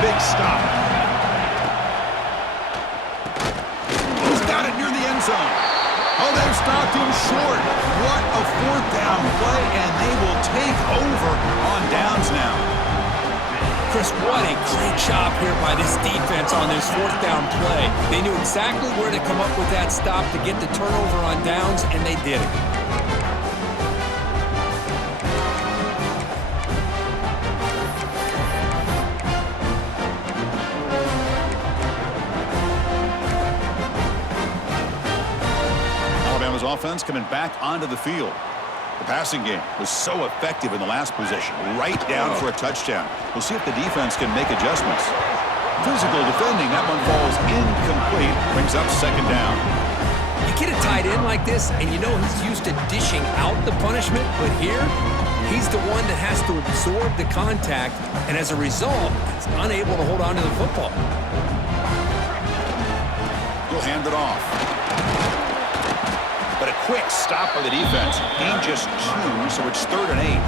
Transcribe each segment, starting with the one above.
big stop. He's got it near the end zone. Oh, they've stopped him short. What a fourth down play, and they will take over on downs now. Chris, what a great job here by this defense on this fourth down play. They knew exactly where to come up with that stop to get the turnover on downs, and they did it. Alabama's offense coming back onto the field. The passing game was so effective in the last possession, right down for a touchdown. We'll see if the defense can make adjustments. Physical defending, that one falls incomplete, brings up second down. You get a tight end like this, and you know he's used to dishing out the punishment, but here, he's the one that has to absorb the contact, and as a result, he's unable to hold on to the football. He'll hand it off. But a quick stop by the defense. Gain just 2, so it's 3rd and 8.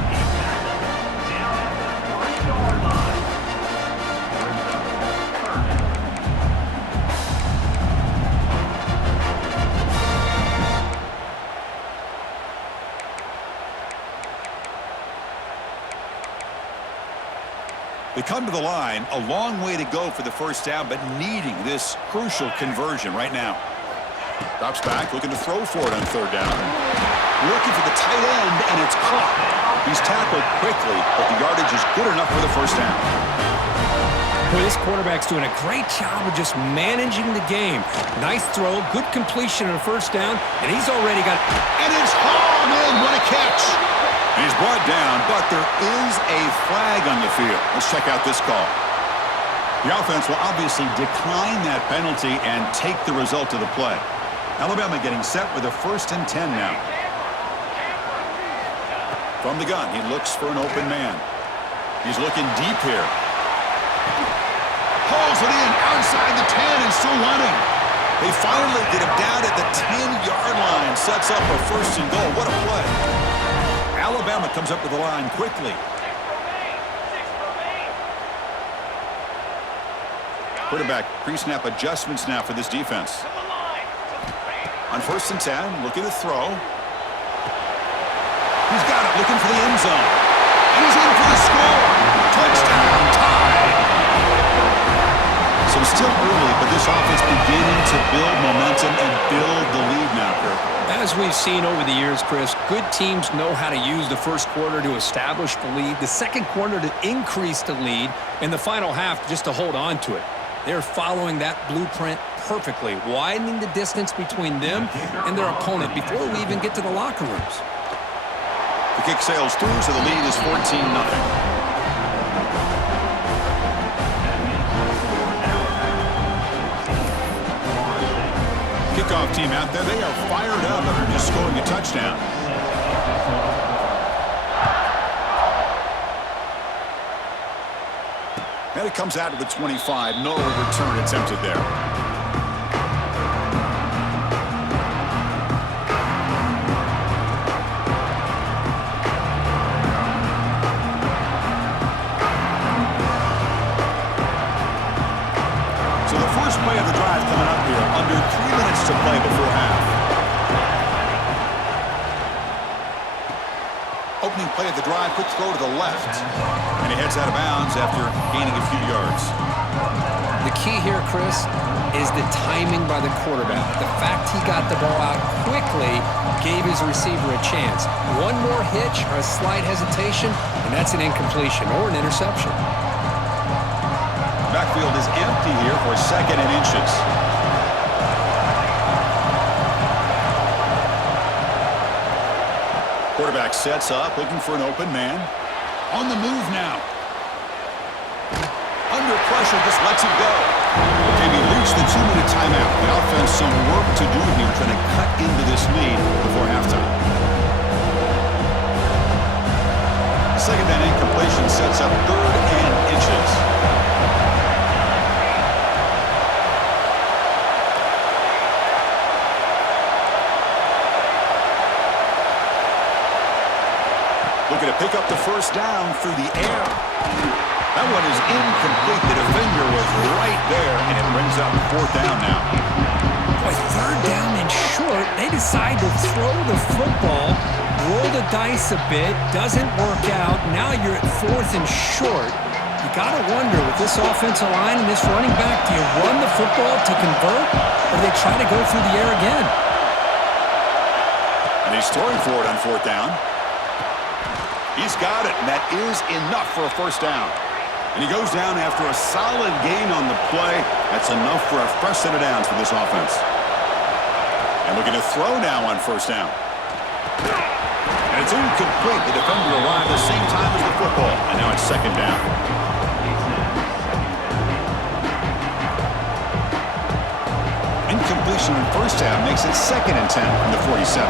They come to the line, a long way to go for the first down, but needing this crucial conversion right now. Drops back, looking to throw for it on 3rd down. Looking for the tight end, and it's caught. He's tackled quickly, but the yardage is good enough for the first down. Boy, this quarterback's doing a great job of just managing the game. Nice throw, good completion on the first down, and he's already got... And it's hauled in. What a catch. He's brought down, but there is a flag on the field. Let's check out this call. The offense will obviously decline that penalty and take the result of the play. Alabama getting set with a 1st and 10 now. From the gun, he looks for an open man. He's looking deep here. Hauls it in outside the 10 and still running. They finally get him down at the 10-yard line. Sets up a 1st and goal. What a play. Alabama comes up to the line quickly. Quarterback pre-snap adjustments now for this defense. On 1st and 10, looking to throw. He's got it, looking for the end zone. And he's in for the score. Touchdown, tie. So it's still early, but this offense beginning to build momentum and build the lead now, Kirk. As we've seen over the years, Chris, good teams know how to use the first quarter to establish the lead, the second quarter to increase the lead, and the final half just to hold on to it. They're following that blueprint perfectly, widening the distance between them and their opponent before we even get to the locker rooms. The kick sails through, so the lead is 14-0. Kickoff team out there, they are fired up after just scoring a touchdown. And it comes out to the 25. No return attempted there. So the first play of the drive coming up here. Under 3 minutes to play before half. Opening play of the drive, quick throw to the left. And he heads out of bounds after gaining a few yards. The key here, Chris, is the timing by the quarterback. The fact he got the ball out quickly gave his receiver a chance. One more hitch or a slight hesitation, and that's an incompletion or an interception. Backfield is empty here for 2nd and inches. Quarterback sets up, looking for an open man. On the move now. Under pressure, just lets it go. Okay, we reached the 2-minute timeout. The offense some work to do here, trying to cut into this lead before halftime. Second down incompletion sets up 3rd and inches. Looking to pick up the first down through the air. That one is incomplete. The defender was right there, and it brings up fourth down now. Boy, third down and short. They decide to throw the football, roll the dice a bit, doesn't work out. Now you're at fourth and short. You got to wonder, with this offensive line and this running back, do you run the football to convert, or do they try to go through the air again? And he's throwing for it on fourth down. He's got it, and that is enough for a first down. And he goes down after a solid gain on the play. That's enough for a fresh set of downs for this offense. And looking to throw now on first down. And it's incomplete. The defender arrived at the same time as the football. And now it's second down. Incompletion in first down makes it 2nd and 10 from the 47.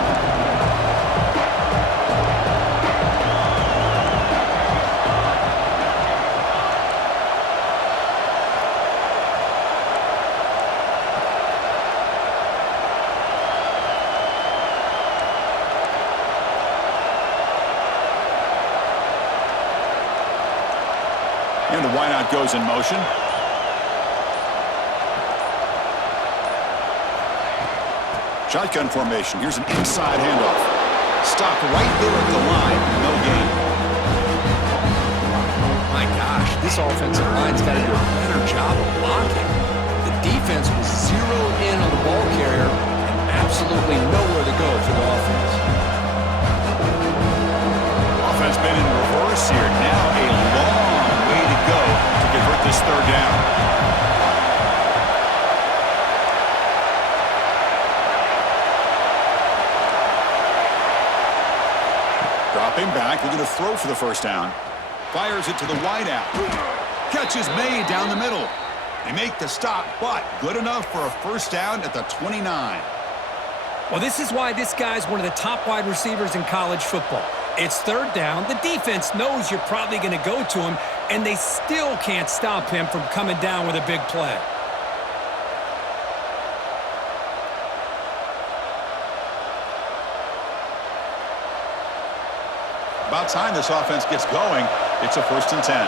And the wideout goes in motion. Shotgun formation. Here's an inside handoff. Stopped right there at the line. No gain. My gosh, this offensive line's got to do a better job of blocking. The defense was zeroed in on the ball carrier and absolutely nowhere to go for the offense. Offense been in reverse here. Now a long way to go to convert this third down. Dropping back, looking to throw for the first down. Fires it to the wideout. Catch is made down the middle. They make the stop, but good enough for a first down at the 29. Well, this is why this guy's one of the top wide receivers in college football. It's third down. The defense knows you're probably going to go to him, and they still can't stop him from coming down with a big play. About time this offense gets going. It's a 1st and 10.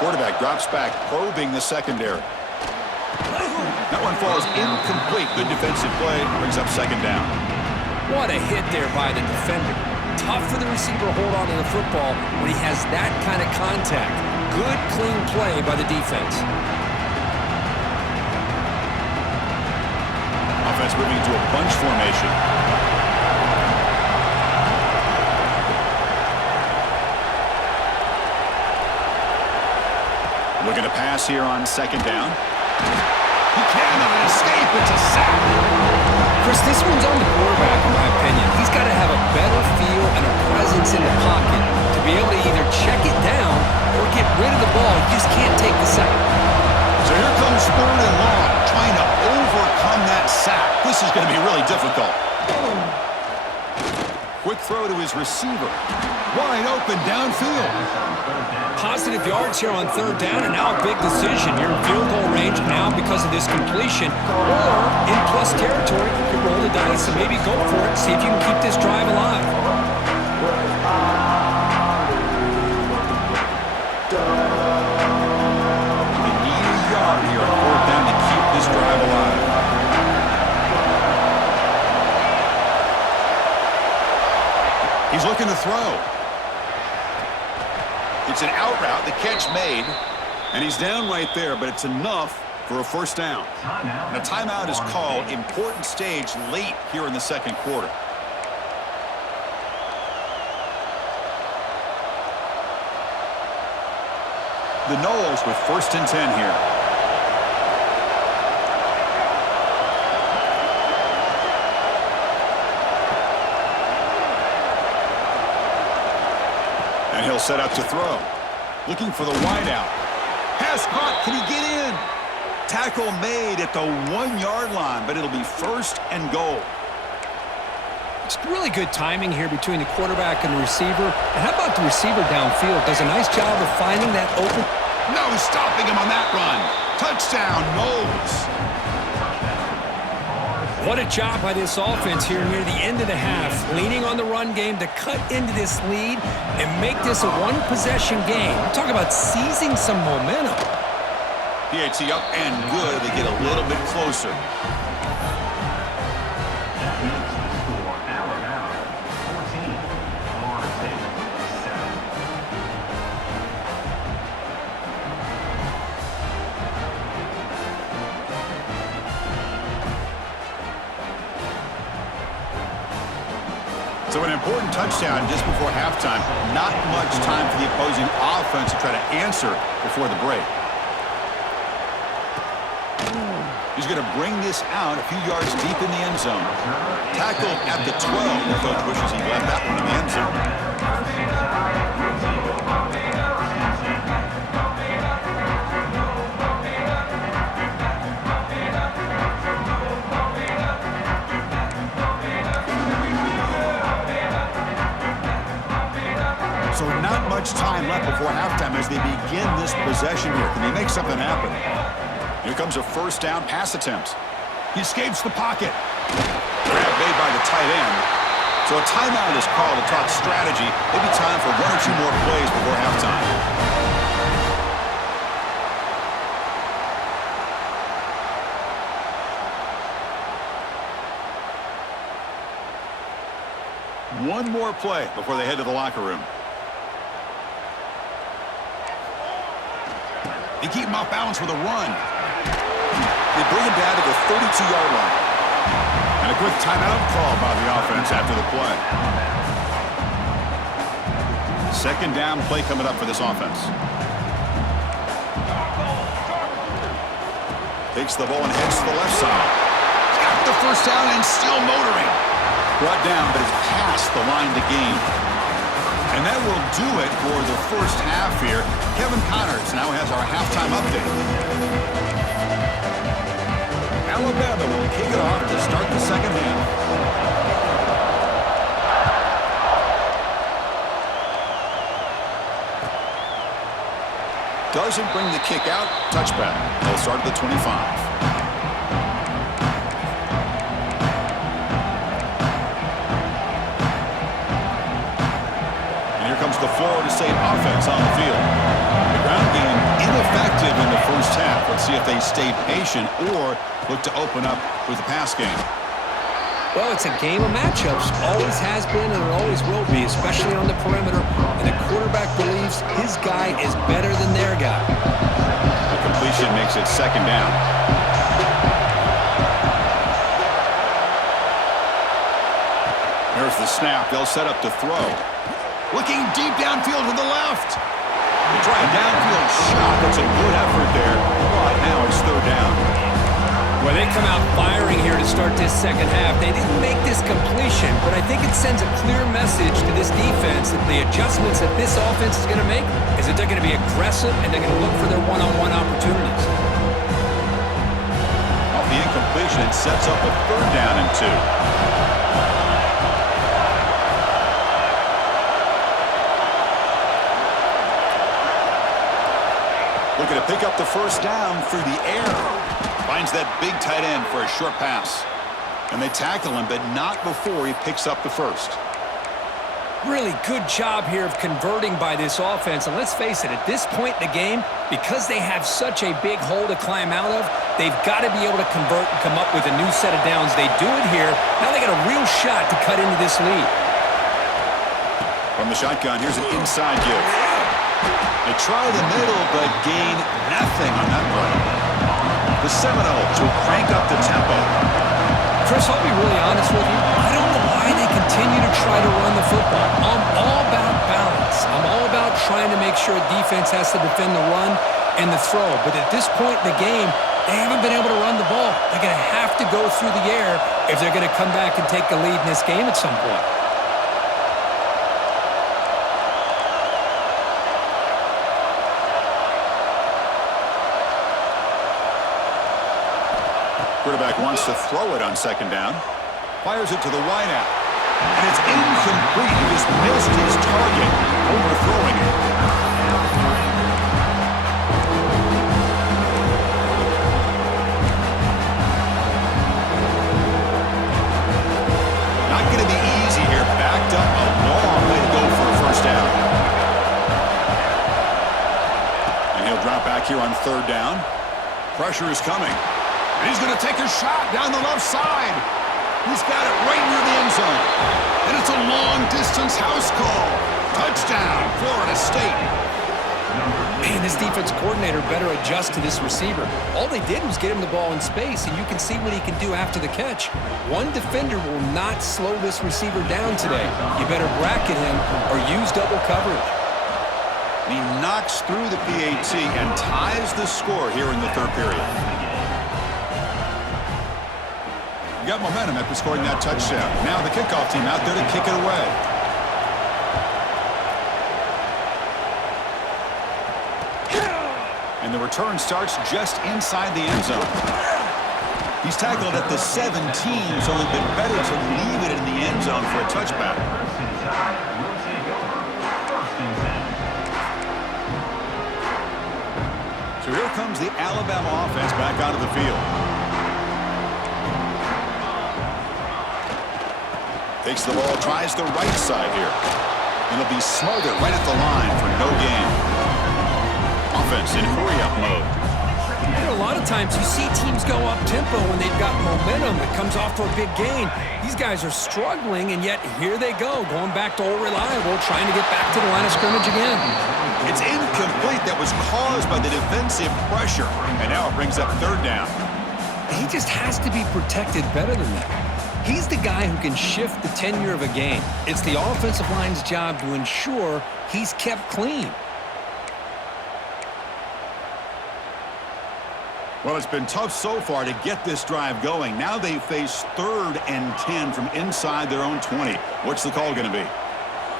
Quarterback drops back, probing the secondary. That one falls incomplete. Good defensive play. Brings up second down. What a hit there by the defender. Tough for the receiver to hold on to the football when he has that kind of contact. Good, clean play by the defense. Offense moving into a bunch formation. Looking to pass here on second down. He cannot escape. It's a sack. Chris, this one's on the quarterback, in my opinion. He's got to have a better feel and a presence in the pocket to be able to either check it down or get rid of the ball. He just can't take the sack. So here comes 3rd and long, trying to overcome that sack. This is going to be really difficult. Quick throw to his receiver. Wide open downfield. Positive yards here on third down, and now a big decision. You're in field goal range now because of this completion, or in plus territory, you roll the dice and maybe go for it, see if you can keep this drive alive. They need a yard here on 4th down to keep this drive alive. He's looking to throw. It's an out route, the catch made, and he's down right there, but it's enough for a first down. And a timeout is called. Important stage late here in the second quarter. The Noles with 1st and 10 here. And he'll set up to throw. Looking for the wideout. Pass caught. Can he get in? Tackle made at the 1-yard line, but it'll be 1st and goal. It's really good timing here between the quarterback and the receiver. And how about the receiver downfield? Does a nice job of finding that open. No stopping him on that run. Touchdown, Noles. What a job by this offense here near the end of the half, leaning on the run game to cut into this lead and make this a one-possession game. Talk about seizing some momentum. PAT up and good. They get a little bit closer. So an important touchdown just before halftime. Not much time for the opposing offense to try to answer before the break. He's going to bring this out a few yards deep in the end zone. Tackled at the 12. The coach wishes he left that one in the end zone. So not much time left before halftime as they begin this possession here. Can they make something happen? Here comes a first down pass attempt. He escapes the pocket. Grab made by the tight end. So a timeout is called to talk strategy. Maybe time for one or two more plays before halftime. One more play before they head to the locker room. They keep him off balance with a run. They bring him down to the 32-yard line. And a quick timeout call by the offense after the play. Second down play coming up for this offense. Takes the ball and heads to the left side. Got the first down and still motoring. Brought down, but it's past the line to gain. And that will do it for the first half here. Kevin Connors now has our halftime update. Alabama will kick it off to start the second half. Doesn't bring the kick out. Touchback. They'll start at the 25. Comes the Florida State offense on the field. The ground game ineffective in the first half. Let's see if they stay patient or look to open up with the pass game. Well, it's a game of matchups. Always has been and it always will be, especially on the perimeter. And the quarterback believes his guy is better than their guy. The completion makes it second down. There's the snap. They'll set up to throw. Looking deep downfield to the left. They try a downfield shot. That's a good effort there. But now it's third down. Well, they come out firing here to start this second half. They didn't make this completion, but I think it sends a clear message to this defense that the adjustments that this offense is going to make is that they're going to be aggressive and they're going to look for their one-on-one opportunities. Off the incompletion, it sets up a third down and 2. Looking to pick up the first down through the air. Finds that big tight end for a short pass. And they tackle him, but not before he picks up the first. Really good job here of converting by this offense. And let's face it, at this point in the game, because they have such a big hole to climb out of, they've got to be able to convert and come up with a new set of downs. They do it here. Now they got a real shot to cut into this lead. From the shotgun, here's an inside give. They try the middle, but gain nothing on that play. The Seminoles will crank up the tempo. Chris, I'll be really honest with you. I don't know why they continue to try to run the football. I'm all about balance. I'm all about trying to make sure defense has to defend the run and the throw. But at this point in the game, they haven't been able to run the ball. They're going to have to go through the air if they're going to come back and take the lead in this game at some point. Quarterback wants to throw it on second down. Fires it to the wide out. And it's incomplete. He just missed his target, overthrowing it. third down. Pressure is coming. And he's going to take a shot down the left side. He's got it right near the end zone. And it's a long-distance house call. Touchdown, Florida State. Man, this defense coordinator better adjust to this receiver. All they did was get him the ball in space, and you can see what he can do after the catch. One defender will not slow this receiver down today. You better bracket him or use double coverage. He knocks through the PAT and ties the score here in the third period. You got momentum after scoring that touchdown. Now the kickoff team out there to kick it away. And the return starts just inside the end zone. He's tackled at the 17, so it'd been better to leave it in the end zone for a touchback. So here comes the Alabama offense back onto the field. Takes the ball, tries the right side here. And it'll be smothered right at the line for no gain. Offense in hurry-up mode. You know, a lot of times you see teams go up-tempo when they've got momentum that comes off for a big gain. These guys are struggling, and yet here they go, going back to old reliable, trying to get back to the line of scrimmage again. It's incomplete. That was caused by the defensive pressure. And now it brings up third down. He just has to be protected better than that. He's the guy who can shift the tenure of a game. It's the offensive line's job to ensure he's kept clean. Well, it's been tough so far to get this drive going. Now they face 3rd and 10 from inside their own 20. What's the call going to be?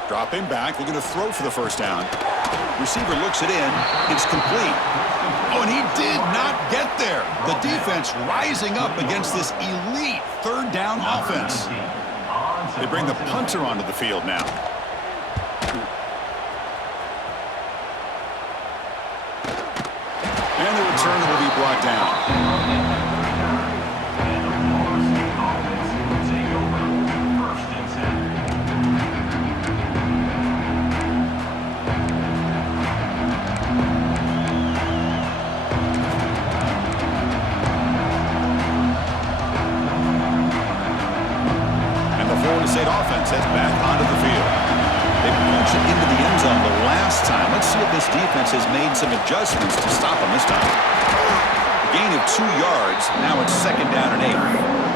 Drop him back. We're going to throw for the first down. Receiver looks it in. It's complete. Oh, and he did not get there. The defense rising up against this elite third down offense. They bring the punter onto the field now. And the return will be brought down. Florida State offense heads back onto the field. They punched it into the end zone the last time. Let's see if this defense has made some adjustments to stop them this time. A gain of 2 yards. Now it's 2nd down and 8.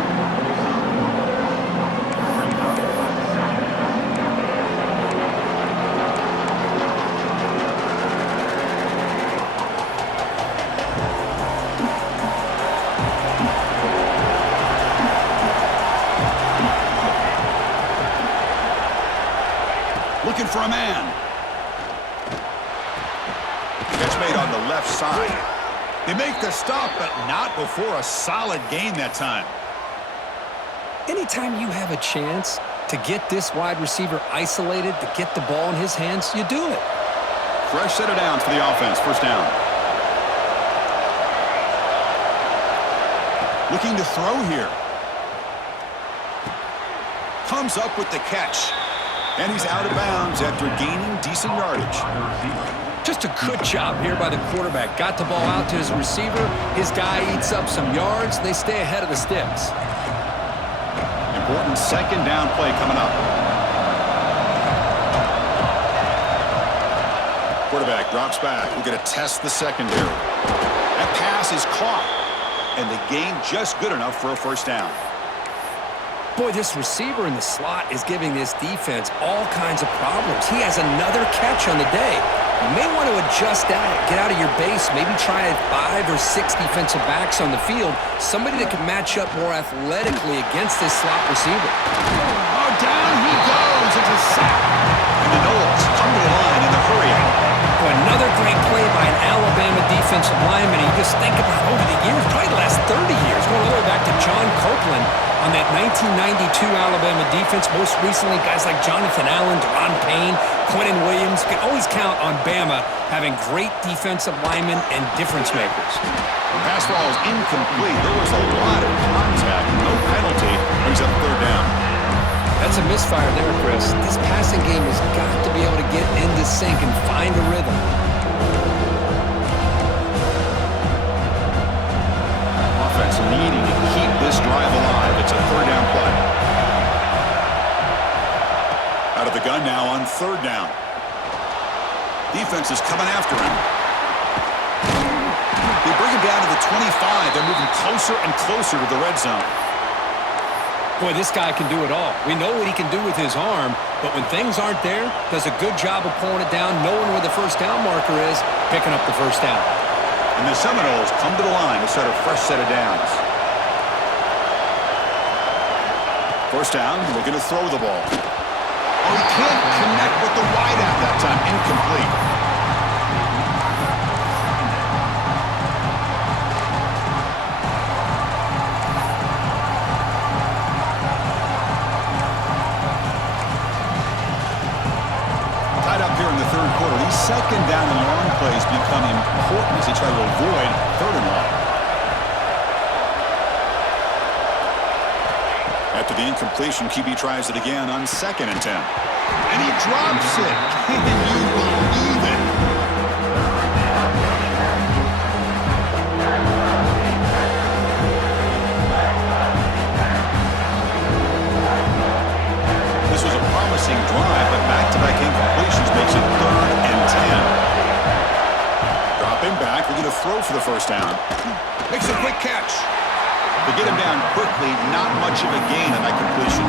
Looking for a man. Catch made on the left side. They make the stop, but not before a solid gain that time. Anytime you have a chance to get this wide receiver isolated, to get the ball in his hands, you do it. Fresh set of downs for the offense. First down. Looking to throw here. Comes up with the catch. And he's out of bounds after gaining decent yardage. Just a good job here by the quarterback. Got the ball out to his receiver. His guy eats up some yards. They stay ahead of the sticks. Important 2nd down play coming up. Quarterback drops back. We're going to test the secondary. That pass is caught. And the gain just good enough for a first down. Boy, this receiver in the slot is giving this defense all kinds of problems. He has another catch on the day. You may want to adjust that, get out of your base, maybe try 5 or 6 defensive backs on the field, somebody that can match up more athletically against this slot receiver. Oh, down he goes. It's a sack. And the Noles come to the line in the hurry-up. Another great play by an Alabama defensive lineman. You just think about over the years, probably the last 30 years, going all the way back to John Copeland on that 1992 Alabama defense. Most recently, guys like Jonathan Allen, Deron Payne, Quentin Williams. You can always count on Bama having great defensive linemen and difference makers. The pass ball is incomplete. There was a lot of contact. No penalty. Brings up third down. That's a misfire there, Chris. This passing game has got to be able to get into sync and find a rhythm. drive alive. It's a third down play. Out of the gun now on third down. Defense is coming after him. They bring him down to the 25. They're moving closer and closer to the red zone. Boy, this guy can do it all. We know what he can do with his arm, but when things aren't there, does a good job of pulling it down, knowing where the first down marker is, picking up the first down. And the Seminoles come to the line to start a fresh set of downs. First down, looking to throw the ball. Oh, he can't connect with the wideout that time. Incomplete. Second down and long plays become important as they try to avoid third and long. After the incompletion, QB tries it again on 2nd and 10. And he drops it. Can you believe it? This was a promising drive, but back-to-back incompletions makes it 3rd and 10. Dropping back, we're going to throw for the first down. Makes a quick catch. To get him down quickly, not much of a gain on that completion.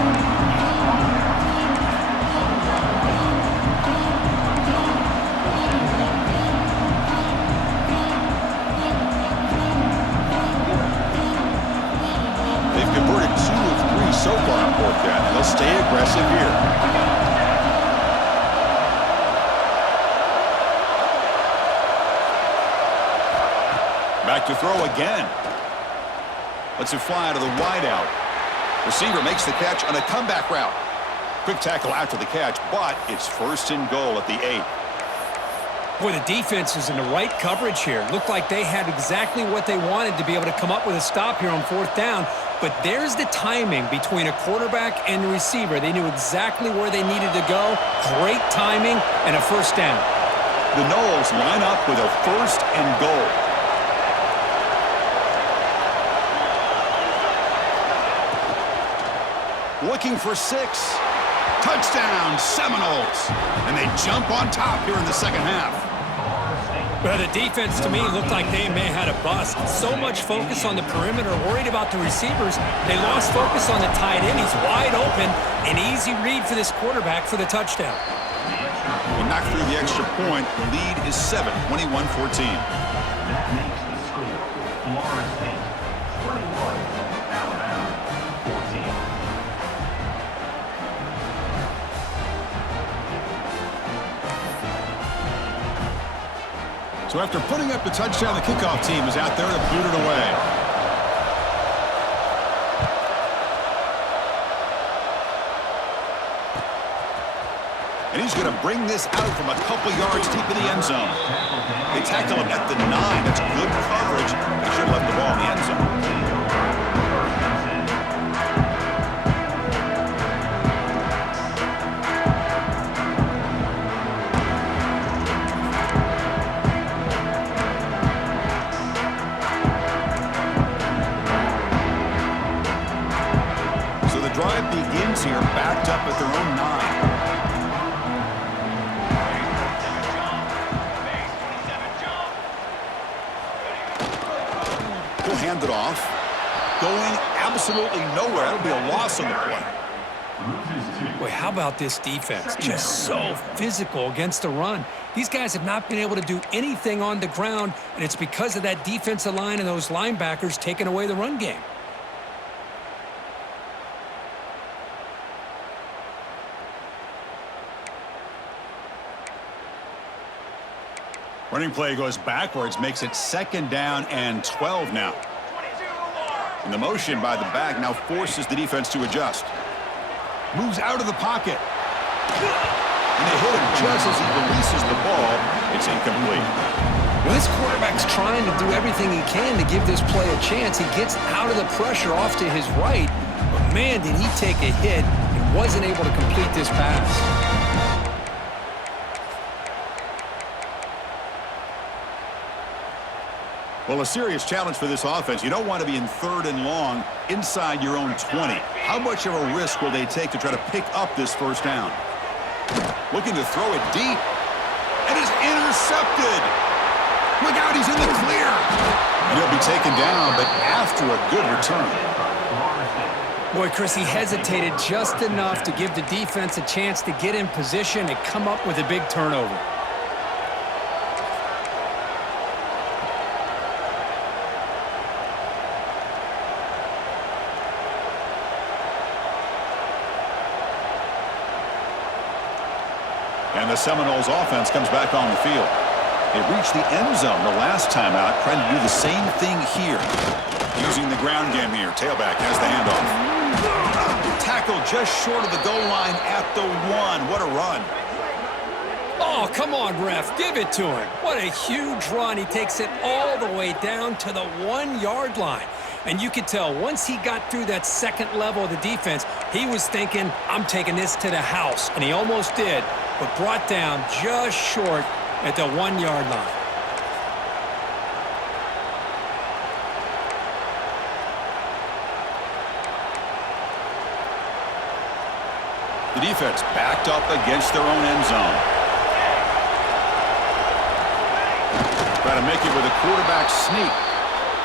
They've converted 2 of 3 so far on 4th down, and they'll stay aggressive here. Back to throw again. Lets it fly out of the wideout. Receiver makes the catch on a comeback route. Quick tackle after the catch, but it's 1st and goal at the 8. Boy, the defense is in the right coverage here. Looked like they had exactly what they wanted to be able to come up with a stop here on 4th down. But there's the timing between a quarterback and the receiver. They knew exactly where they needed to go. Great timing and a first down. The Noles line up with a 1st and goal. Looking for 6. Touchdown, Seminoles. And they jump on top here in the second half. Well, the defense, to me, looked like they may have had a bust. So much focus on the perimeter, worried about the receivers. They lost focus on the tight end. He's wide open. An easy read for this quarterback for the touchdown. He knocked through the extra point. The lead is 7, 21-14. That makes the score Florida State 21, Alabama 14. So after putting up the touchdown, the kickoff team is out there to boot it away. And he's going to bring this out from a couple yards deep in the end zone. They tackle him at the 9. That's good coverage. They should have left the ball in the end zone. Begins here, backed up at their own 9. He'll hand it off. Going absolutely nowhere. That'll be a loss on the play. Boy, how about this defense? Just so physical against the run. These guys have not been able to do anything on the ground, and it's because of that defensive line and those linebackers taking away the run game. Running play goes backwards, makes it 2nd down and 12 now. And the motion by the back now forces the defense to adjust. Moves out of the pocket. And they hit him just as he releases the ball. It's incomplete. Well, this quarterback's trying to do everything he can to give this play a chance. He gets out of the pressure off to his right. But, man, did he take a hit and wasn't able to complete this pass. Well, a serious challenge for this offense. You don't want to be in 3rd and long inside your own 20. How much of a risk will they take to try to pick up this first down? Looking to throw it deep. And it's intercepted. Look out, he's in the clear. And he'll be taken down, but after a good return. Boy, Chris, he hesitated just enough to give the defense a chance to get in position and come up with a big turnover. And the Seminoles offense comes back on the field. They reached the end zone the last time out, trying to do the same thing here. Using the ground game here. Tailback has the handoff. Tackled just short of the goal line at the 1. What a run. Oh, come on, ref. Give it to him. What a huge run. He takes it all the way down to the 1-yard line. And you could tell once he got through that second level of the defense, he was thinking, I'm taking this to the house. And he almost did, but brought down just short at the 1-yard line. The defense backed up against their own end zone. Try to make it with a quarterback sneak.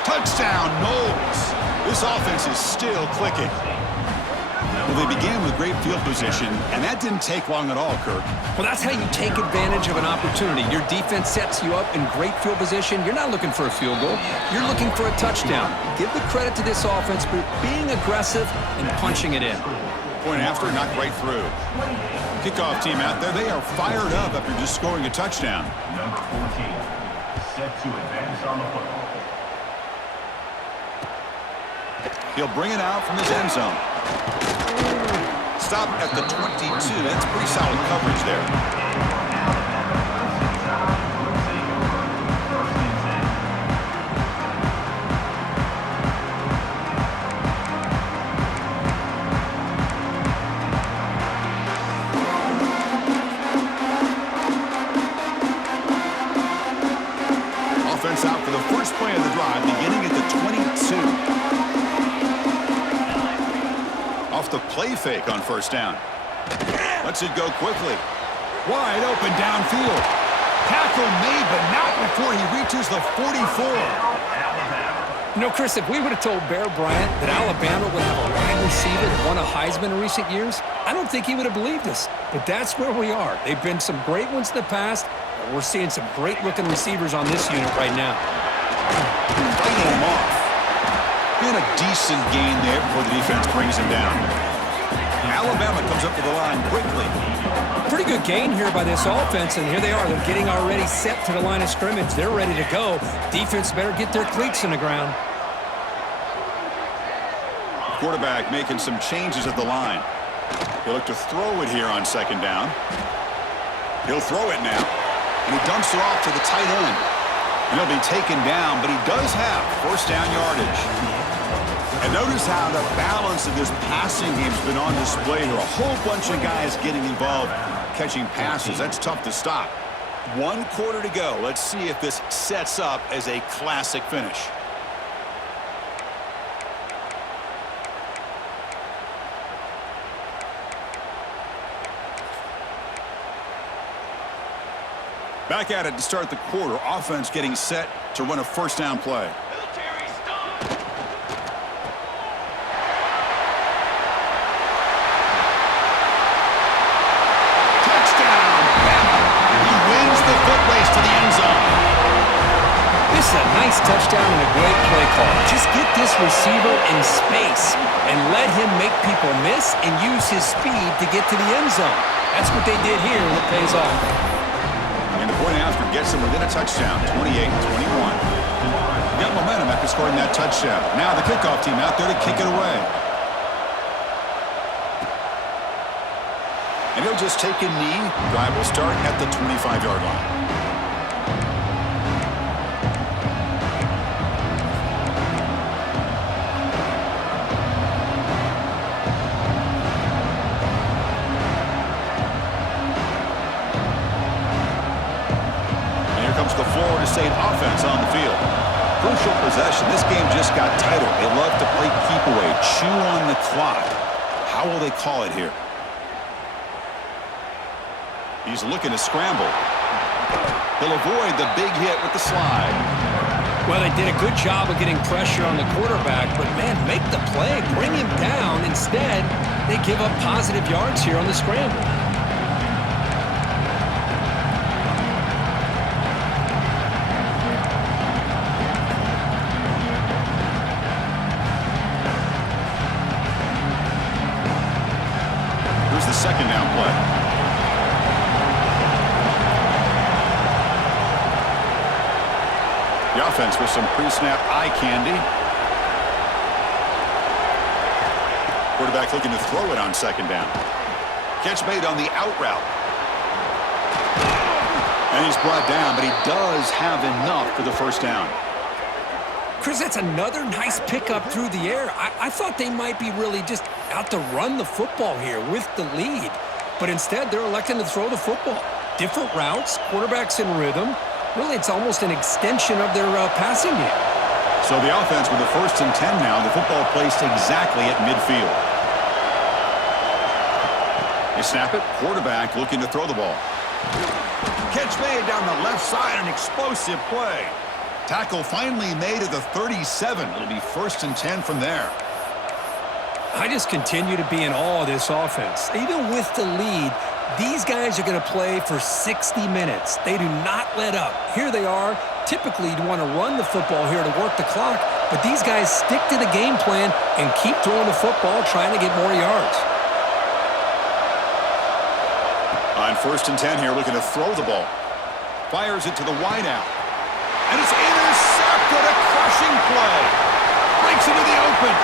Touchdown, Knowles. This offense is still clicking. Well, they began with great field position, and that didn't take long at all, Kirk. Well, that's how you take advantage of an opportunity. Your defense sets you up in great field position. You're not looking for a field goal. You're looking for a touchdown. Give the credit to this offense for being aggressive and punching it in. Point after, knocked right through. Kickoff team out there. They are fired up after just scoring a touchdown. Number 14, set to advance on the football. He'll bring it out from his end zone. Stop at the 22. That's pretty solid coverage there. Offense out for the first play of the drive, beginning at the 22. Off the play fake on first down. Lets it go quickly. Wide open downfield. Tackle made, but not before he reaches the 44. You know, Chris, if we would have told Bear Bryant that Alabama would have a wide receiver that won a Heisman in recent years, I don't think he would have believed us. But that's where we are. They've been some great ones in the past, but we're seeing some great-looking receivers on this unit right now. Fighting him off. And a decent gain there before the defense brings him down. Alabama comes up to the line quickly. Pretty good gain here by this offense, and here they are. They're getting already set to the line of scrimmage. They're ready to go. Defense better get their cleats in the ground. Quarterback making some changes at the line. He'll look to throw it here on second down. He'll throw it now. And he dumps it off to the tight end. And he'll be taken down, but he does have first down yardage. And notice how the balance of this passing game has been on display here. A whole bunch of guys getting involved, catching passes. That's tough to stop. 1 quarter to go. Let's see if this sets up as a classic finish. Back at it to start the quarter. Offense getting set to run a first down play. Touchdown, Bama. He wins the foot race to the end zone. This is a nice touchdown and a great play call. Just get this receiver in space and let him make people miss and use his speed to get to the end zone. That's what they did here, and it pays off. And the point after gets him within a touchdown, 28-21. Got momentum after scoring that touchdown. Now the kickoff team out there to kick it away. And he'll just take a knee. Drive will start at the 25-yard line. The Florida State offense on the field. possession. This game just got tighter. They love to play keep away, chew on the clock. How will they call it here? He's looking to scramble. He'll avoid the big hit with the slide. Well, they did a good job of getting pressure on the quarterback, but, man, make the play. Bring him down. Instead, they give up positive yards here on the scramble. Here's the second down play. The offense with some pre-snap eye candy. Quarterback looking to throw it on second down. Catch made on the out route. And he's brought down, but he does have enough for the first down. Chris, that's another nice pickup through the air. I thought they might be really just out to run the football here with the lead. But instead, they're electing to throw the football. Different routes, quarterbacks in rhythm. Really, it's almost an extension of their passing game. So the offense with the 1st and 10 now, the football placed exactly at midfield. They snap it, quarterback looking to throw the ball. Catch made down the left side, an explosive play. Tackle finally made at the 37. It'll be 1st and 10 from there. I just continue to be in awe of this offense. Even with the lead, these guys are going to play for 60 minutes. They do not let up. Here they are. Typically, you'd want to run the football here to work the clock, but these guys stick to the game plan and keep throwing the football, trying to get more yards. On 1st and 10 here, looking to throw the ball. Fires it to the wideout. And it's intercepted. A crushing play. Breaks into the open.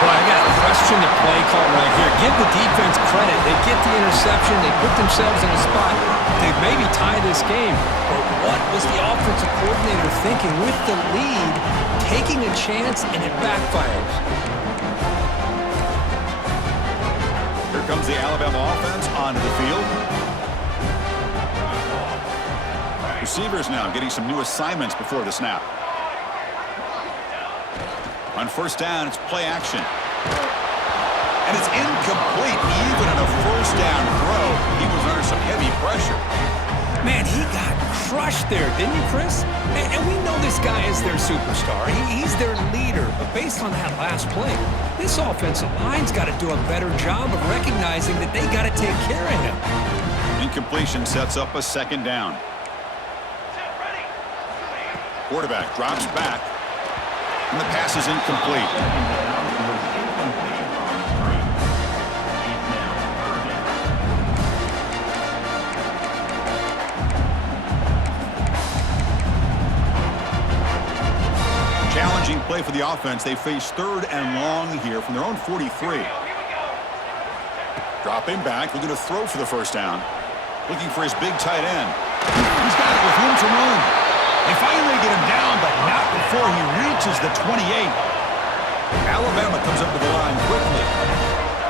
Boy, I got a question to play call right here. Give the defense credit. They get the interception. They put themselves in a spot to maybe tie this game. But what was the offensive coordinator thinking with the lead, taking a chance, and it backfires? Here comes the Alabama offense onto the field. Receivers now getting some new assignments before the snap. On 1st down, it's play action. And it's incomplete. Even on a 1st down throw, he was under some heavy pressure. Man, he got crushed there, didn't you, Chris? And we know this guy is their superstar. He's their leader. But based on that last play, this offensive line's got to do a better job of recognizing that they got to take care of him. Incompletion sets up a 2nd down. Quarterback drops back. And the pass is incomplete. Challenging play for the offense. They face 3rd and long here from their own 43. Dropping back, looking to throw for the 1st down. Looking for his big tight end. He's got it with room to run. They finally get him down, but not before he reaches the 28. Alabama comes up to the line quickly.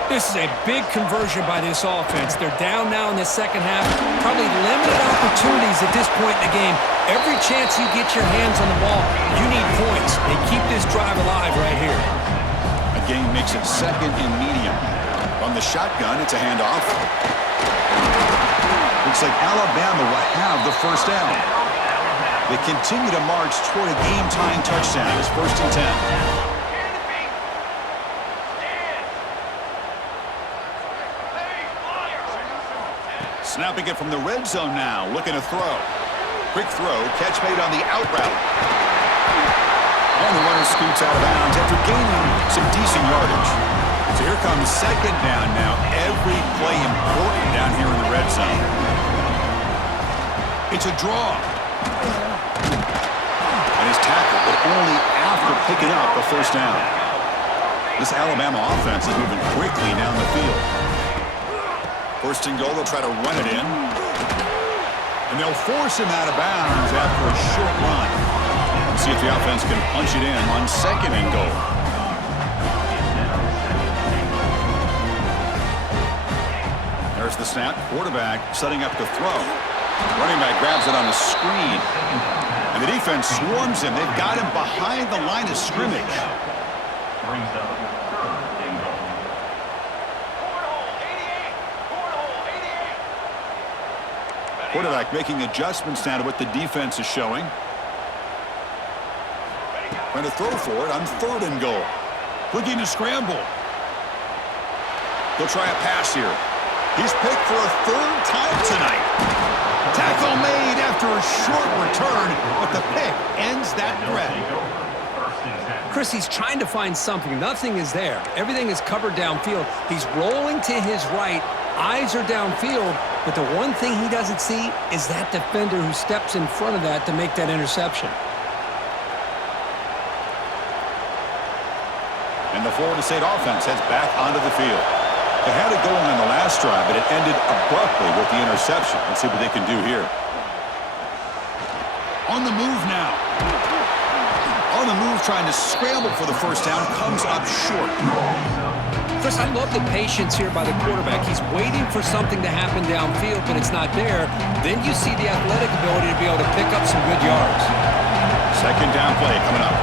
This is a big conversion by this offense. They're down now in the second half. Probably limited opportunities at this point in the game. Every chance you get your hands on the ball, you need points. They keep this drive alive right here. A game makes it 2nd and medium. From the shotgun, it's a handoff. Looks like Alabama will have the 1st down. They continue to march toward a game-tying touchdown. It's 1st and 10. Snapping it from the red zone now, looking to throw. Quick throw, catch made on the out route. And the runner scoots out of bounds after gaining some decent yardage. So here comes 2nd down now. Every play important down here in the red zone. It's a draw. And he's tackled, but only after picking up the 1st down. This Alabama offense is moving quickly down the field. 1st and goal, they'll try to run it in. And they'll force him out of bounds after a short run. We'll see if the offense can punch it in on 2nd and goal. There's the snap. Quarterback setting up to throw. Running back grabs it on the screen. And And the defense swarms him. They've got him behind the line of scrimmage. Brings up third and goal. Quarterback making adjustments now to what the defense is showing. Trying to throw for it on third and goal. Looking to scramble. He'll try a pass here. He's picked for a third time tonight. Tackle made after a short return, but the pick ends that threat. Chris, he's trying to find something. Nothing is there. Everything is covered downfield. He's rolling to his right. Eyes are downfield, but the one thing he doesn't see is that defender who steps in front of that to make that interception. And the Florida State offense heads back onto the field. They had it going on the last drive, but it ended abruptly with the interception. Let's see what they can do here. On the move now. On the move, trying to scramble for the first down, comes up short. Chris, I love the patience here by the quarterback. He's waiting for something to happen downfield, but it's not there. Then you see the athletic ability to be able to pick up some good yards. Second down play coming up.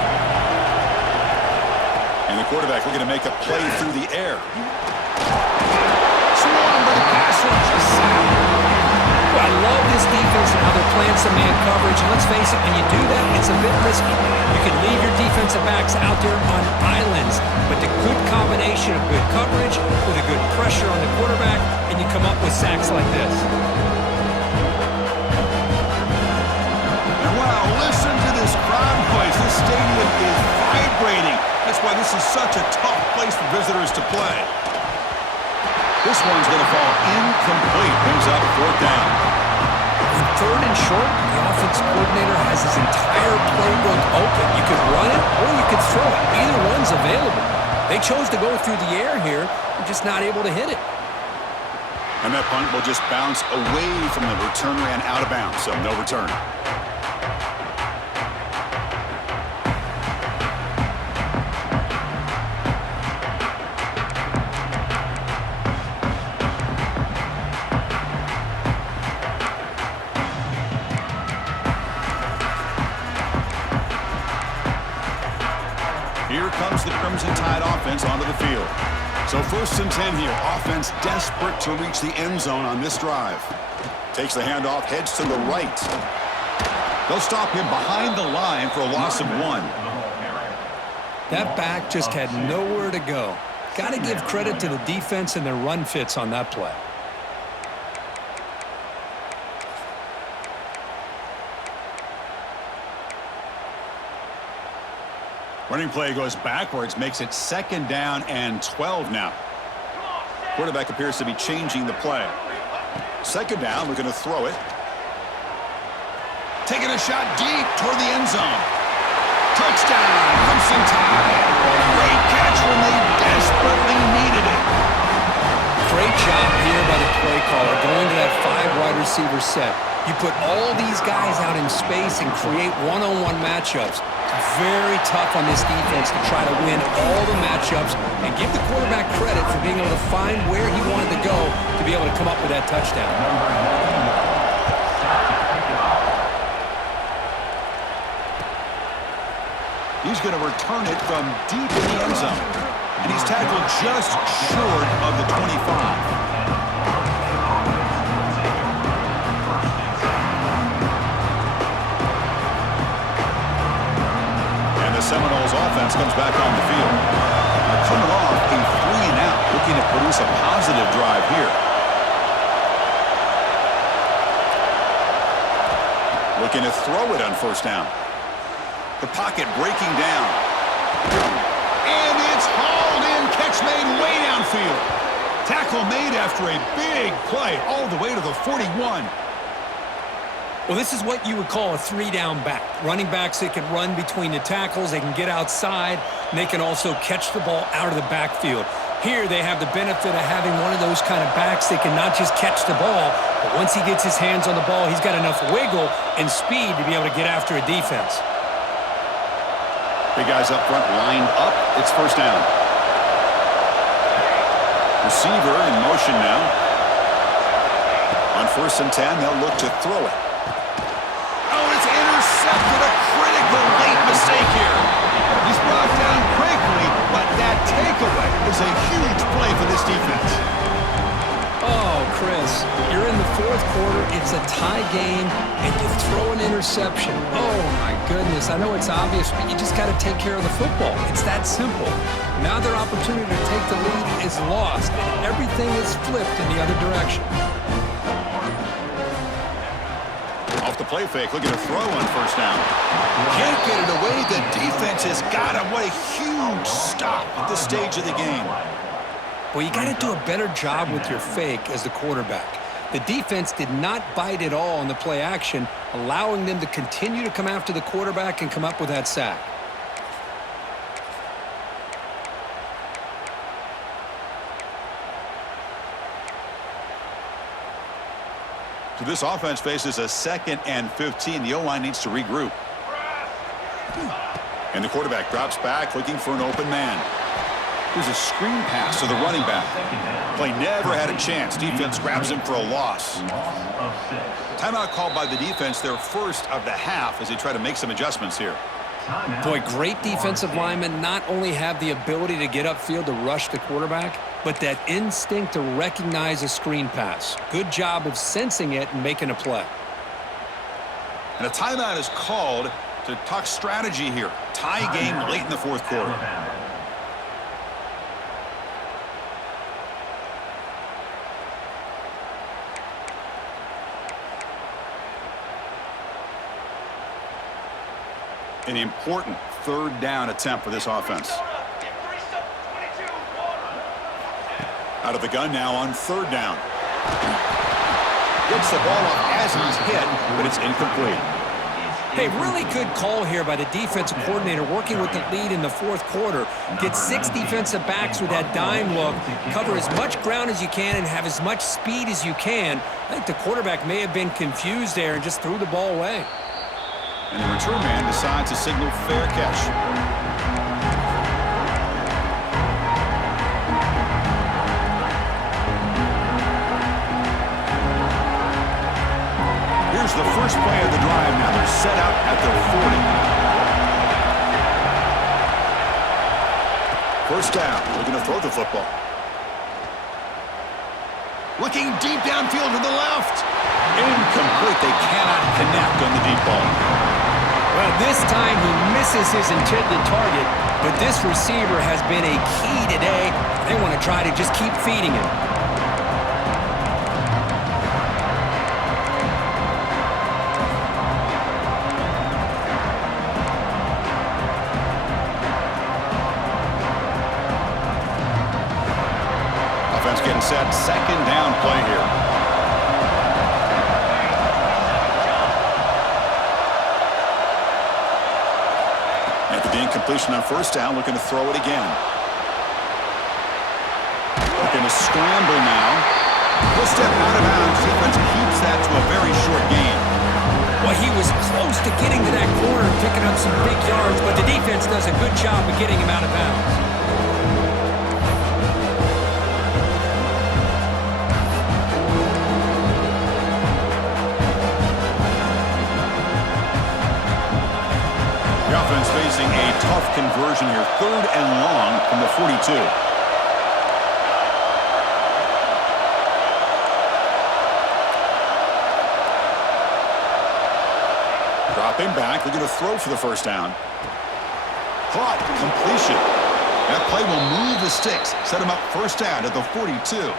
And the quarterback looking to make a play through the air. Swarmed by the pass rush. Well, I love this defense and how they're playing some man coverage. And let's face it, when you do that, it's a bit risky. You can leave your defensive backs out there on islands, but the good combination of good coverage with a good pressure on the quarterback, and you come up with sacks like this. And wow, listen to this crowd noise. This stadium is vibrating. That's why this is such a tough place for visitors to play. This one's going to fall incomplete. Brings up fourth down. On third and short, the offense coordinator has his entire playbook open. You could run it or you could throw it. Either one's available. They chose to go through the air here. They're just not able to hit it. And that punt will just bounce away from the return man out of bounds, so no return. Here comes the Crimson Tide offense onto the field. So 1st and 10 here. Offense desperate to reach the end zone on this drive. Takes the handoff, heads to the right. They'll stop him behind the line for a loss of 1. That back just had nowhere to go. Got to give credit to the defense and their run fits on that play. Running play goes backwards, makes it 2nd down and 12 now. Quarterback appears to be changing the play. 2nd down, we're going to throw it. Taking a shot deep toward the end zone. Touchdown, Crimson Tide. Great catch when they desperately needed it. Great job here by the play caller, going to that 5 wide receiver set. You put all these guys out in space and create one-on-one matchups. It's very tough on this defense to try to win all the matchups and give the quarterback credit for being able to find where he wanted to go to be able to come up with that touchdown. He's going to return it from deep in the end zone. And he's tackled just short of the 25. The Seminoles offense comes back on the field. Now coming off a 3-and-out, looking to produce a positive drive here. Looking to throw it on 1st down. The pocket breaking down. And it's hauled in. Catch made way downfield. Tackle made after a big play all the way to the 41. Well, this is what you would call a 3-down back. Running backs, they can run between the tackles, they can get outside, and they can also catch the ball out of the backfield. Here, they have the benefit of having one of those kind of backs that can not just catch the ball, but once he gets his hands on the ball, he's got enough wiggle and speed to be able to get after a defense. Big guys up front lined up. It's 1st down. Receiver in motion now. On 1st and 10, they'll look to throw it. Oh, it's intercepted tie game and you throw an interception. Oh, my goodness. I know it's obvious, but you just got to take care of the football. It's that simple. Now their opportunity to take the lead is lost, and everything is flipped in the other direction. Off the play fake, looking to throw on first down. Can't get it away. The defense has got him. What a huge stop at this stage of the game. Well, you got to do a better job with your fake as the quarterback. The defense did not bite at all on the play action, allowing them to continue to come after the quarterback and come up with that sack. So this offense faces a 2nd and 15. The O-line needs to regroup. And the quarterback drops back looking for an open man. Here's a screen pass to the running back. Play never had a chance. Defense grabs him for a loss. Timeout called by the defense, their first of the half, as they try to make some adjustments here. Boy, great defensive linemen not only have the ability to get upfield to rush the quarterback, but that instinct to recognize a screen pass. Good job of sensing it and making a play. And a timeout is called to talk strategy here. Tie game late in the fourth quarter. An important 3rd down attempt for this offense. Out of the gun now on 3rd down. Gets the ball off as he's hit, but it's incomplete. Hey, really good call here by the defensive coordinator working with the lead in the fourth quarter. Get 6 defensive backs with that dime look, cover as much ground as you can and have as much speed as you can. I think the quarterback may have been confused there and just threw the ball away. And the return man decides to signal fair catch. Here's the first play of the drive now. They're set up at the 40. First down. Looking to throw the football. Looking deep downfield to the left. Incomplete. They cannot connect on the deep ball. Well, this time he misses his intended target, but this receiver has been a key today. They want to try to just keep feeding him. Offense getting set. 2nd down play here. Incompletion on first down, looking to throw it again. Looking to scramble now. He'll step out of bounds. Defense keeps that to a very short gain. Well, he was close to getting to that corner and picking up some big yards, but the defense does a good job of getting him out of bounds. Offense facing a tough conversion here. 3rd and long from the 42. Dropping back, looking to throw for the first down. Caught, completion. That play will move the sticks, set him up first down at the 42.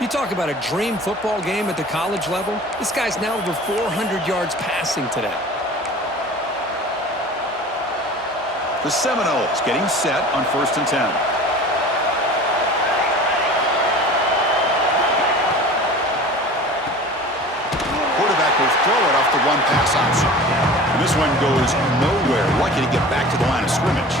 You talk about a dream football game at the college level. This guy's now over 400 yards passing today. The Seminoles getting set on 1st and 10. Quarterback will throw it off the one-pass option. And this one goes nowhere. Lucky to get back to the line of scrimmage.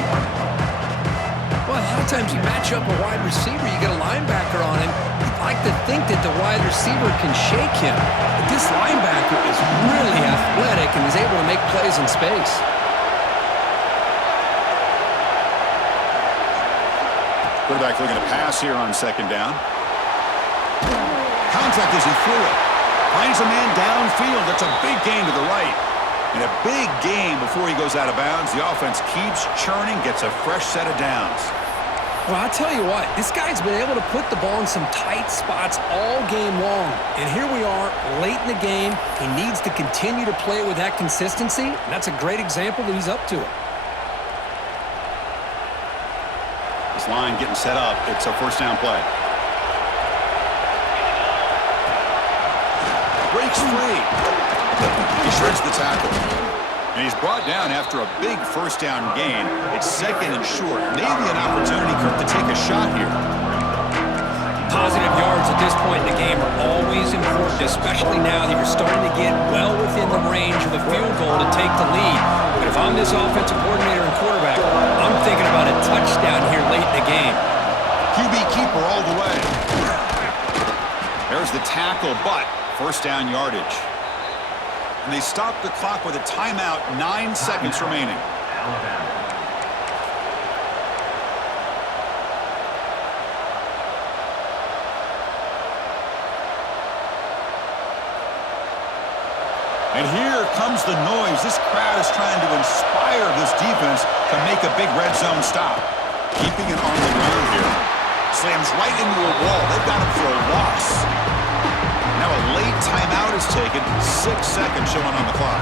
Well, a lot of times you match up a wide receiver, you get a linebacker on him. You'd like to think that the wide receiver can shake him. But this linebacker is really athletic and is able to make plays in space. Quarterback looking to pass here on 2nd down. Contact as he threw it. Finds a man downfield. That's a big gain to the right. And a big gain before he goes out of bounds. The offense keeps churning, gets a fresh set of downs. Well, I'll tell you what, this guy's been able to put the ball in some tight spots all game long. And here we are, late in the game. He needs to continue to play with that consistency. And that's a great example that he's up to it. This line getting set up. It's a first down play. Breaks free. He shreds the tackle. And he's brought down after a big first down gain. It's second and short. Maybe an opportunity, Kirk, to take a shot here. Positive yards at this point in the game are always important, especially now that you're starting to get well within the range of the field goal to take the lead. But if I'm this offensive coordinator and quarterback, I'm thinking about a touchdown here late in the game. QB keeper all the way. There's the tackle, but first down yardage. And they stop the clock with a timeout, 9 seconds remaining. And here comes the noise. This crowd is trying to inspire this defense to make a big red zone stop. Keeping it on the ground here. Slams right into a wall. They've got him for a loss. Now a late timeout is taken. 6 seconds showing on the clock.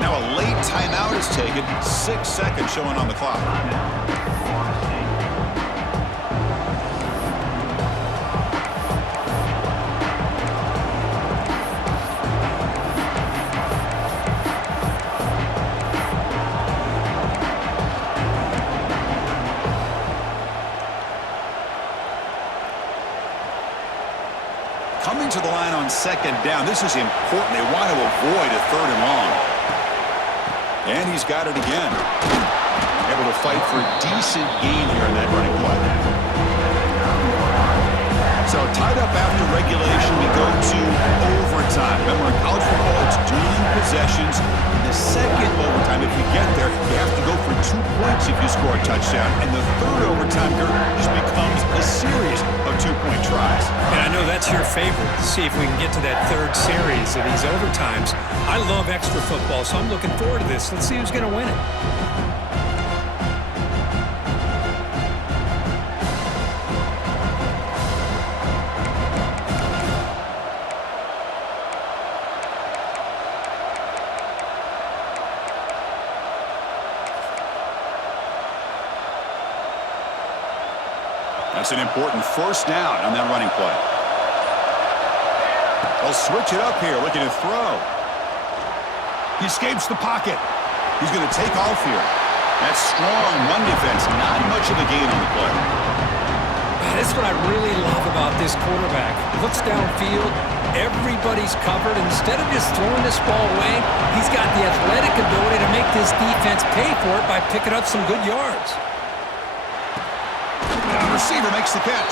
Now a late timeout is taken. 6 seconds showing on the clock. Coming to the line on second down. This is important. They want to avoid a third and long. And he's got it again. Able to fight for a decent gain here in that running play. So tied up after regulation, we go to overtime. Remember, in college football, it's dueling possessions. In the second overtime, if you get there, you have to go for 2 points if you score a touchdown. And the third overtime just becomes a series of 2-point tries. And I know that's your favorite, to see if we can get to that third series of these overtimes. I love extra football, so I'm looking forward to this. Let's see who's going to win it. That's an important first down on that running play. They'll switch it up here, looking to throw. He escapes the pocket. He's going to take off here. That's strong run defense. Not much of a gain on the play. That's what I really love about this quarterback. Looks downfield. Everybody's covered. Instead of just throwing this ball away, he's got the athletic ability to make this defense pay for it by picking up some good yards. Receiver makes the catch.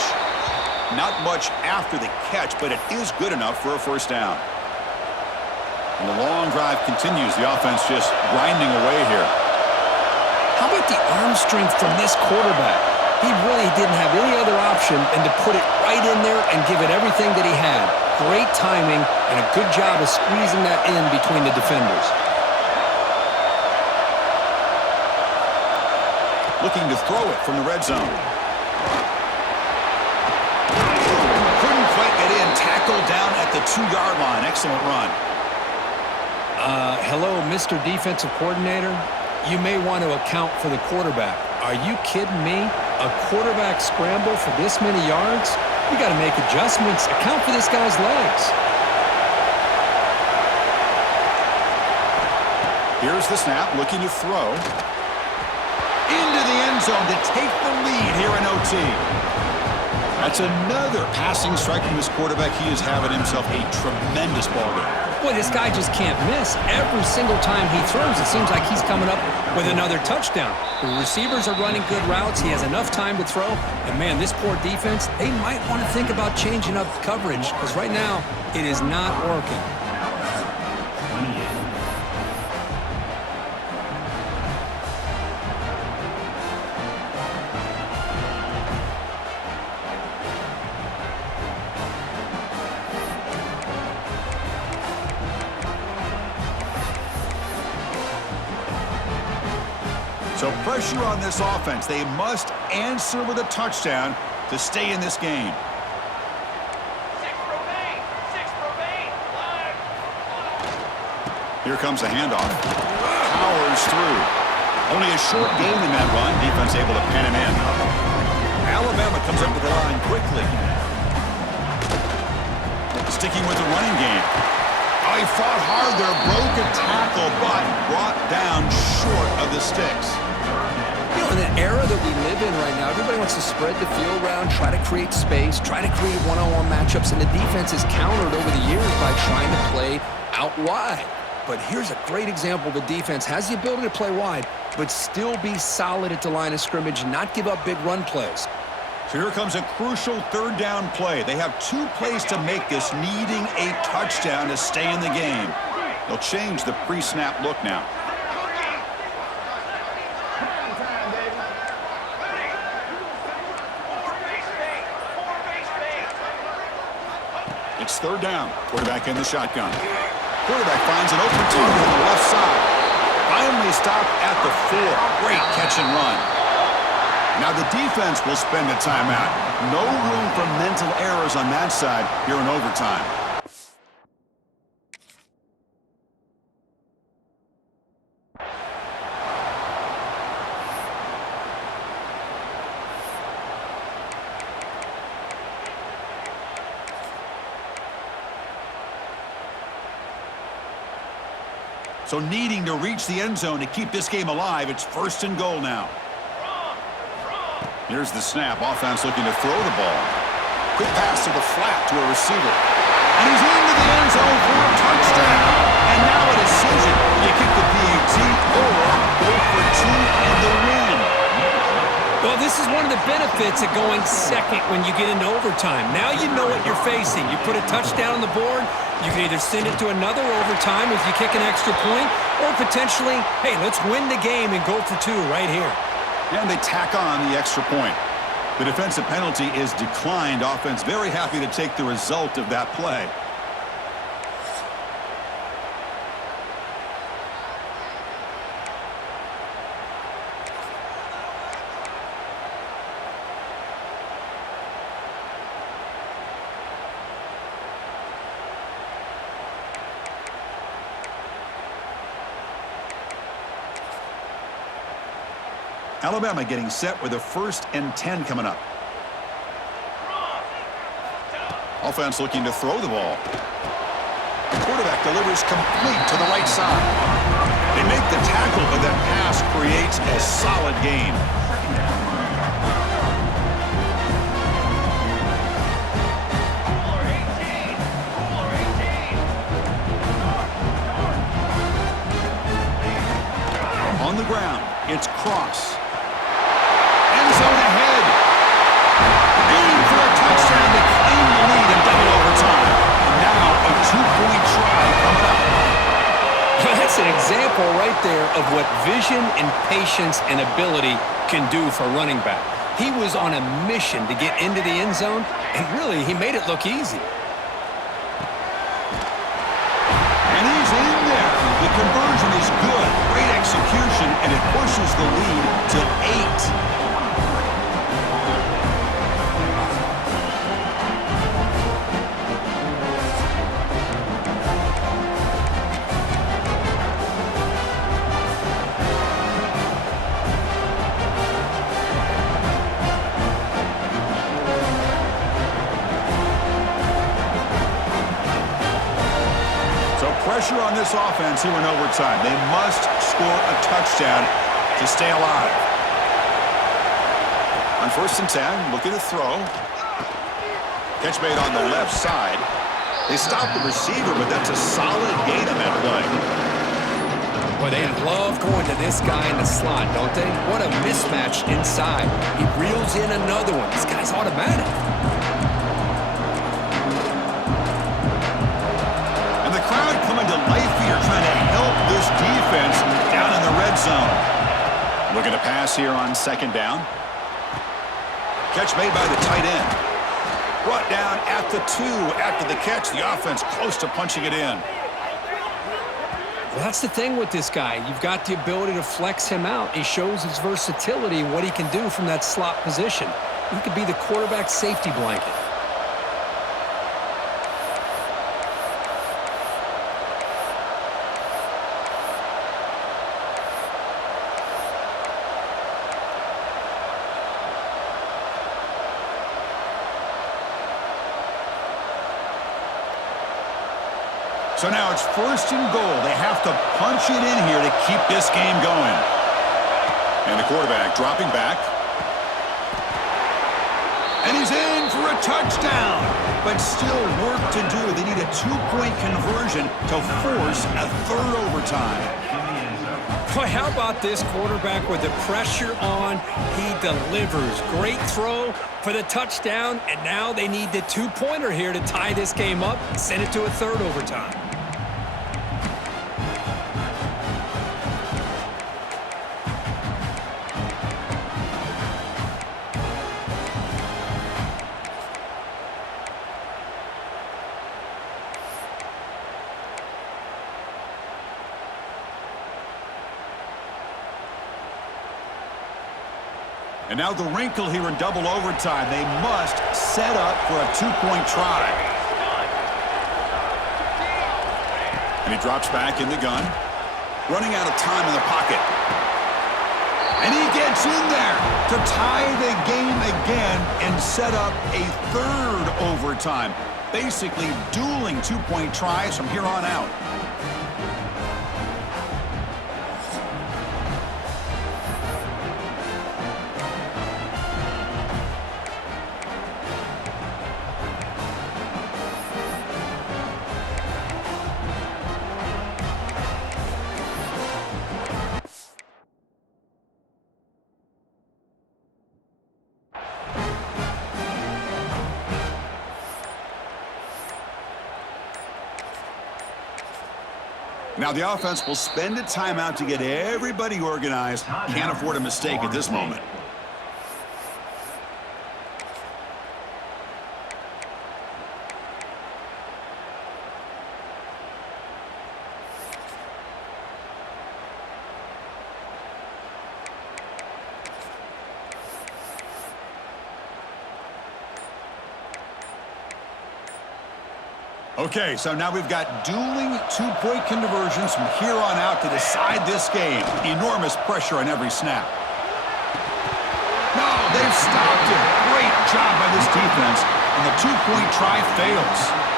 Not much after the catch, but it is good enough for a first down. And the long drive continues. The offense just grinding away here. How about the arm strength from this quarterback? He really didn't have any other option than to put it right in there and give it everything that he had. Great timing and a good job of squeezing that in between the defenders. Looking to throw it from the red zone. Tackled down at the 2-yard line. Excellent run. Hello, Mr. Defensive Coordinator. You may want to account for the quarterback. Are you kidding me? A quarterback scramble for this many yards? We got to make adjustments. Account for this guy's legs. Here's the snap, looking to throw. Into the end zone to take the lead here in OT. That's another passing strike from this quarterback. He is having himself a tremendous ball game. Boy, this guy just can't miss. Every single time he throws, it seems like he's coming up with another touchdown. The receivers are running good routes. He has enough time to throw. And, man, this poor defense, they might want to think about changing up coverage because right now it is not working. So pressure on this offense. They must answer with a touchdown to stay in this game. Here comes a handoff. Powers through. Only a short gain in that run. Defense able to pin him in. Alabama comes up with the line quickly. Sticking with the running game. Oh, he fought hard there. Broke a tackle, but brought down short of the sticks. You know, in the era that we live in right now, everybody wants to spread the field around, try to create space, try to create one-on-one matchups, and the defense is countered over the years by trying to play out wide. But here's a great example. The defense has the ability to play wide, but still be solid at the line of scrimmage and not give up big run plays. So here comes a crucial third down play. They have 2 plays to make this, needing a touchdown to stay in the game. They'll change the pre-snap look now. It's third down. Quarterback in the shotgun. Quarterback finds an open target on the left side. Finally stopped at the 4. Great catch and run. Now the defense will spend a timeout. No room for mental errors on that side here in overtime. So needing to reach the end zone to keep this game alive, it's first and goal now. Here's the snap. Offense looking to throw the ball. Quick pass to the flat to a receiver. And he's into the end zone for a touchdown. And now a decision. You kick the PAT or go for 2 and the win. Well, this is one of the benefits of going second when you get into overtime. Now you know what you're facing. You put a touchdown on the board, you can either send it to another overtime if you kick an extra point, or potentially, hey, let's win the game and go for 2 right here. And they tack on the extra point. The defensive penalty is declined. Offense very happy to take the result of that play. Alabama getting set with a 1st and 10 coming up. Offense looking to throw the ball. Quarterback delivers complete to the right side. They make the tackle, but that pass creates a solid gain. On the ground, it's Cross. End zone ahead. Aiming for a touchdown to claim the lead in double overtime. And now a 2-point try coming up. That's an example right there of what vision and patience and ability can do for running back. He was on a mission to get into the end zone, and really, he made it look easy. And he's in there. The conversion is good. Great execution, and it pushes the lead to 8. Pressure on this offense here in overtime. They must score a touchdown to stay alive. On 1st and 10, looking to throw. Catch made on the left side. They stop the receiver, but that's a solid gain on that play. Boy, they love going to this guy in the slot, don't they? What a mismatch inside. He reels in another one. This guy's automatic. Crowd coming to life here, trying to help this defense down in the red zone. Looking to pass here on 2nd down. Catch made by the tight end. Brought down at the 2 after the catch. The offense close to punching it in. Well, that's the thing with this guy. You've got the ability to flex him out. He shows his versatility and what he can do from that slot position. He could be the quarterback's safety blanket. So now it's 1st and goal. They have to punch it in here to keep this game going. And the quarterback dropping back. And he's in for a touchdown. But still work to do. They need a 2-point conversion to force a 3rd overtime. Boy, how about this quarterback with the pressure on? He delivers. Great throw for the touchdown. And now they need the 2-pointer here to tie this game up and send it to a 3rd overtime. And now the wrinkle here in double overtime. They must set up for a 2-point try. And he drops back in the gun. Running out of time in the pocket. And he gets in there to tie the game again and set up a 3rd overtime. Basically dueling 2-point tries from here on out. Now the offense will spend a timeout to get everybody organized. Can't afford a mistake at this moment. Okay, so now we've got dueling 2-point conversions from here on out to decide this game. Enormous pressure on every snap. No, they've stopped it. Great job by this defense, and the 2-point try fails.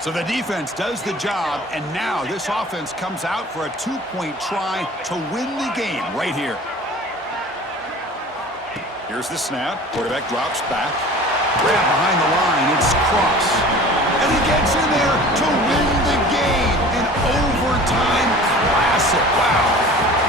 So the defense does the job, and now this offense comes out for a 2-point try to win the game right here. Here's the snap. Quarterback drops back. Grab behind the line. It's Cross. And he gets in there to win the game. An overtime classic. Wow.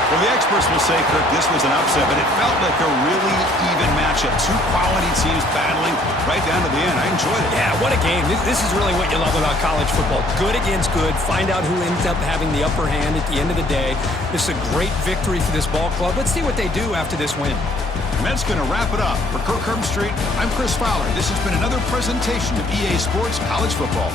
Well, the experts will say, Kirk, this was an upset, but it felt like a really even matchup. 2 quality teams battling right down to the end. I enjoyed it. Yeah, what a game. This is really what you love about college football. Good against good. Find out who ends up having the upper hand at the end of the day. This is a great victory for this ball club. Let's see what they do after this win. And that's going to wrap it up. For Kirk Herbstreit, I'm Chris Fowler. This has been another presentation of EA Sports College Football.